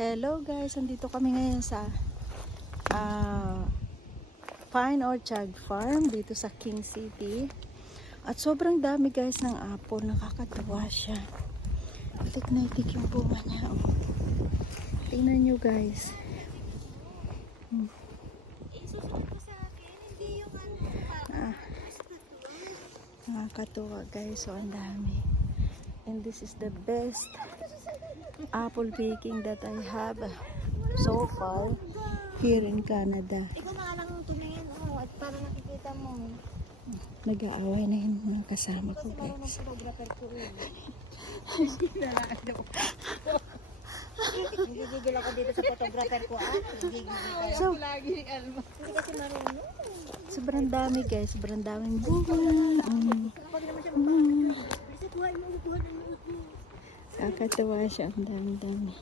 Hello guys, andito kami ngayon sa Pine Orchard Farm dito sa King City. At sobrang dami guys ng apple, nakakatuwa siya. Itik na itik yung bunga niya. Oh. Tingnan nyo guys. Nakakatuwa guys, so ang dami. And this is the best apple picking that I have so far here in Canada. Ikaw na lang tumingin at para nakikita mo. Nag-aaway na yun ng kasama ko Kasi marunong guys. photographer ko rin. Hindi gigigil ako dito sa photographer ko So, Hindi kasi marunong. sobrang dami guys, sobrang daming bunga. Pag naman siya magpapagod. Kasi buhay mo, buhay mo. Kakatawa siya, ang dami-dami.